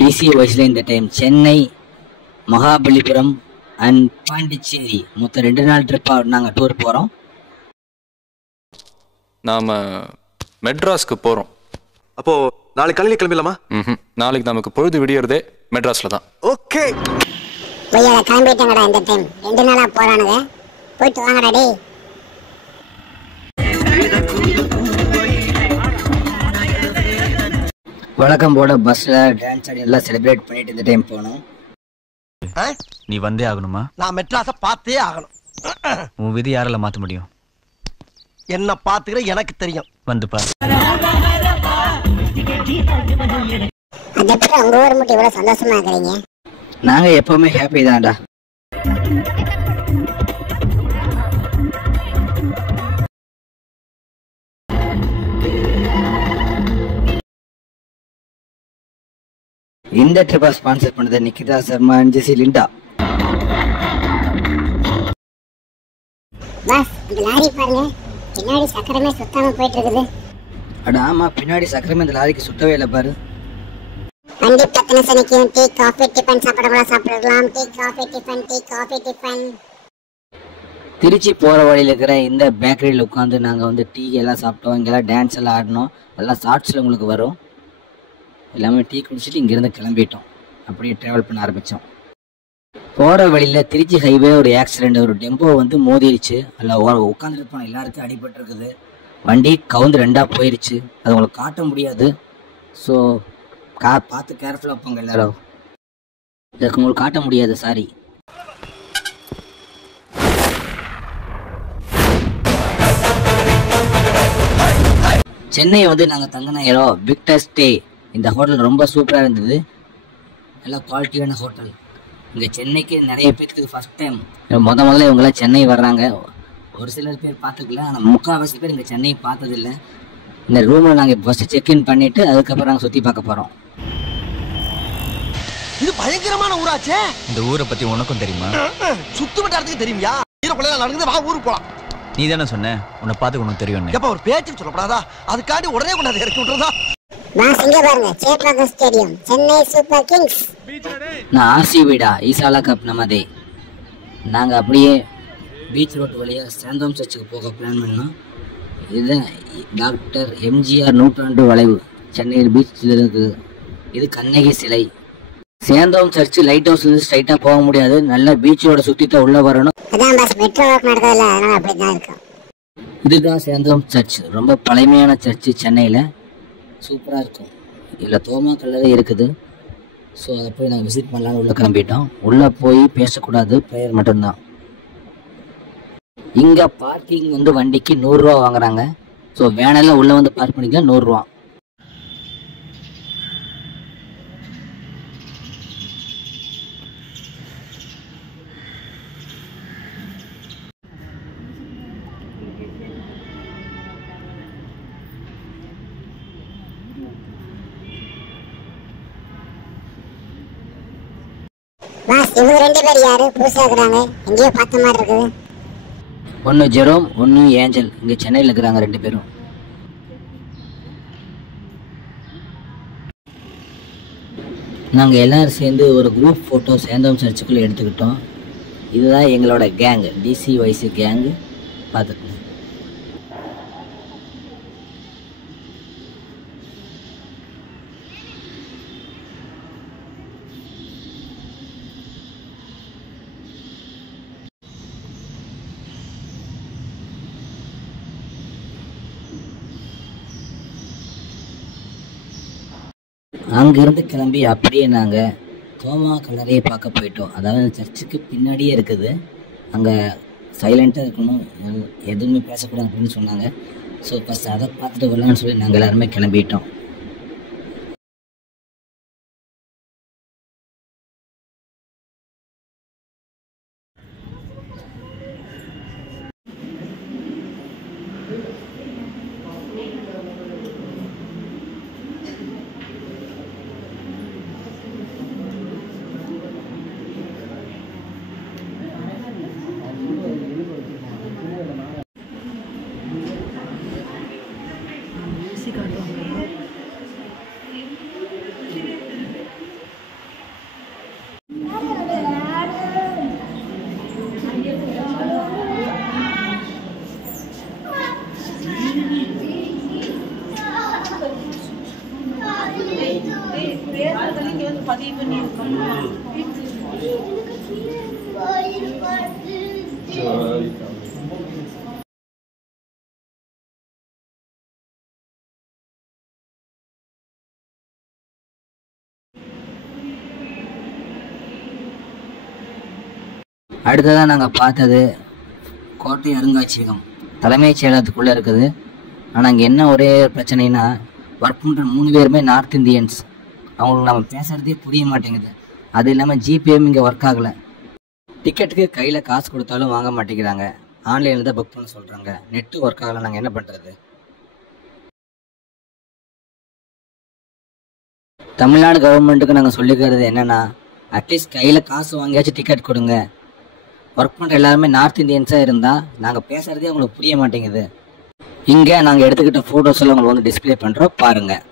DC வயசுல இந்த time Chennai, Mahabalipuram and Pondicherry மொத்தம் 2 நாள் ட்ரிப்பாக நாங்கள் டூர் போகிறோம். நாம் மெட்ராஸ்க்கு போகிறோம். அப்போது நாளைக்கு காலையில் கிளம்பிடலாமா? நாளைக்கு நமக்கு பொழுது விடியறதே மெட்ராஸில் தான். ஓகே கிளம்பிட்டாங்கடா. இந்த டைம் 2 நாளாக போகிறானுங்க. போயிட்டு வாங்கடா டே. வழக்கம் போட பஸ்ஸில் டான்ஸ் ஆடி எல்லாம் செலிப்ரேட் பண்ணிட்டு இந்த டைம் போனோம். நீ வந்தே ஆகணுமா? நான் மெட்ராஸை பார்த்தே ஆகணும். உன் விதி யாரால மாற்ற முடியும்? என்ன பார்த்துக்கிற எனக்கு தெரியும். வந்து பாரு. அது எப்படி உங்க ஊர் மட்டும் இவ்வளவு சந்தோஷமா இருக்கிறீங்க? நாங்க எப்பவுமே ஹாப்பி தான்டா. இந்த ட்ரிப்பை ஸ்பான்சர் பண்ணது Nikita Sharma and Jessie Linda. Boss, இந்த லாரி பாருங்க, பின்னாடி சக்கரமே சுத்தாம போயிட்டு இருக்குது. அட ஆமா, பின்னாடி சக்கரமே இந்த லாரிக்கு சுத்தவே இல்லை பாரு. வண்டி பத்தின சனிக்கும் டீ காஃபி டிஃபன் சாப்பிடலாம். Tea coffee tiffin. திருச்சி போகிற வழியில் இருக்கிற இந்த பேக்கரியில் உட்காந்து நாங்கள் வந்து டீ எல்லாம் சாப்பிட்டோம். இங்கெல்லாம் டான்ஸ் எல்லாம் ஆடினோம். எல்லாம் ஷார்ட்ஸில் உங்களுக்கு வரும். எல்லாமே டீ குடிச்சிட்டு இங்கேருந்து கிளம்பிட்டோம். அப்படியே ட்ராவல் பண்ண ஆரம்பித்தோம். போகிற வழியில் திருச்சி ஹைவே ஒரு ஆக்சிடெண்ட், ஒரு டெம்போ வந்து மோதிருச்சு. அதில் உட்காந்துருப்போம், எல்லாருக்கும் அடிபட்டுருக்குது. வண்டி கவுந்து 2ஆக போயிடுச்சு. அது உங்களுக்கு காட்ட முடியாது. ஸோ பார்த்து கேர்ஃபுல்லாக போங்க எல்லாரும். இதுக்கு உங்களுக்கு காட்ட முடியாது, சாரி. சென்னை வந்து நாங்கள் தங்கின இடம் விக்டர் ஸ்டே. இந்த ஹோட்டல் ரொம்ப சூப்பராக இருந்தது. நல்லா குவாலிட்டியான ஹோட்டல். இங்கே சென்னைக்கு நிறைய பேருக்கு ஃபஸ்ட் டைம் முதல்ல இவங்களாம் சென்னை வர்றாங்க. ஒரு சிலர் பேர் பார்த்துக்கல, ஆனால் முக்கால்வாசி பேர் இங்கே சென்னை பார்த்ததில்லை. இந்த ரூமில் நாங்கள் ஃபஸ்ட்டு செக்இன் பண்ணிவிட்டு அதுக்கப்புறம் நாங்கள் சுற்றி பார்க்க போகிறோம். இது பயங்கரமான ஊராச்சே. இந்த ஊரை பற்றி உனக்கும் தெரியுமா? சுத்து வட்டாரத்துக்கு தெரியுமா? நடக்குது, வா ஊருக்கு போலாம். நீ தானே சொன்ன உன்னை பார்த்து உனக்கு தெரியும். எப்ப ஒரு பேச்சுக்கு சொல்லப்படாதா? அதுக்காண்டி உடனே கொண்டாந்து இறக்கி விட்டுறதா? பாஸ், இங்க பாருங்க, Chepauk stadium, Chennai super Kings. நான் ஆர்சிபிடா, ஈசாலா கப் நமதே. நாங்கள் அப்படியே பீச் ரோட் வழியாக சேந்தோம் சர்ச்சுக்கு போக பிளான் பண்ணோம். இதுதான் டாக்டர் எம்ஜிஆர் நூற்றாண்டு வளைவு, சென்னையில் பீச்சில் இருக்குது. இது கண்ணகி சிலை. சேந்தோம் சர்ச்சு லைட் ஹவுஸ்லேருந்து ஸ்ட்ரைட்டாக போக முடியாது. நல்லா பீச்சோட சுற்றித்தான் உள்ளே வரணும். அதான் பாஸ், மெட்ரோ ஒர்க் நடக்கிறதுல, அதனால அப்படி தான் இருக்கும். இதுதான் சேந்தோம் சர்ச். ரொம்ப பழமையான சர்ச்சு சென்னையில். சூப்பராக இருக்கும். இதில் தோமா கல்லறை இருக்குது. ஸோ அதை போய் நாங்கள் விசிட் பண்ணலான்னு உள்ளே கிளம்பிட்டோம். உள்ளே போய் பேசக்கூடாது, ப்ரேயர் மட்டும்தான். இங்கே பார்க்கிங் வந்து வண்டிக்கு 100 ரூபா வாங்குறாங்க. ஸோ வேனெல்லாம் உள்ளே வந்து பார்க் பண்ணிக்கலாம், 100 ரூபா. பாஸ், இவங்க 2 பேர் யாரு? புதுசா இருக்கிறாங்க, எங்கேயோ பார்த்த மாதிரி இருக்குது. ஒன்று ஜெரோம், ஒன்று ஏஞ்சல். இங்கே சென்னையில் இருக்கிறாங்க 2 பேரும். நாங்கள் எல்லோரும் சேர்ந்து ஒரு குரூப் ஃபோட்டோ சேந்தோம் சர்ச்சுக்குள்ளே எடுத்துக்கிட்டோம். இதுதான் எங்களோட கேங், டிசி வயசு கேங்கு. பார்த்துக்கோங்க. அங்கேருந்து கிளம்பி அப்படியே நாங்கள் தோமா கல்லறையை பார்க்க போயிட்டோம். அதாவது சர்ச்சுக்கு பின்னாடியே இருக்குது. அங்கே சைலண்ட்டாக இருக்கணும், எதுவுமே பேசக்கூடாது அப்படின்னு சொன்னாங்க. ஸோ ஃபஸ்ட் அதை பார்த்துட்டு வரலான்னு சொல்லி நாங்கள் எல்லாருமே கிளம்பிட்டோம். அடுத்ததாக நாங்கள் பார்த்தது கோட்டை அருங்காட்சியகம் தலைமைச் செயலகத்துக்குள்ளே இருக்குது. ஆனால் அங்கே என்ன ஒரே பிரச்சனைனா ஒர்க் பண்ணுற 3 பேருமே நார்த் இந்தியன்ஸ். அவங்களுக்கு நம்ம பேசுகிறதே புரிய மாட்டேங்குது. அது இல்லாமல் ஜிபேயும் இங்கே ஒர்க் ஆகலை. டிக்கெட்டுக்கு கையில் காசு கொடுத்தாலும் வாங்க மாட்டேங்கிறாங்க. ஆன்லைனில் தான் புக் பண்ண சொல்கிறாங்க. நெட்டு ஒர்க் ஆகலை. நாங்கள் என்ன பண்ணுறது? தமிழ்நாடு கவர்மெண்ட்டுக்கு நாங்கள் சொல்லிக்கிறது என்னென்னா, அட்லீஸ்ட் கையில் காசு வாங்கியாச்சும் டிக்கெட் கொடுங்க. ஒர்க் பண்ணுற எல்லாருமே நார்த் இந்தியன்ஸாக இருந்தால் நாங்கள் பேசுகிறதே அவங்களுக்கு புரிய மாட்டேங்குது. இங்கே நாங்கள் எடுத்துக்கிட்ட ஃபோட்டோஸ் எல்லாம் உங்களுக்கு வந்து டிஸ்பிளே பண்ணுறோம், பாருங்கள்.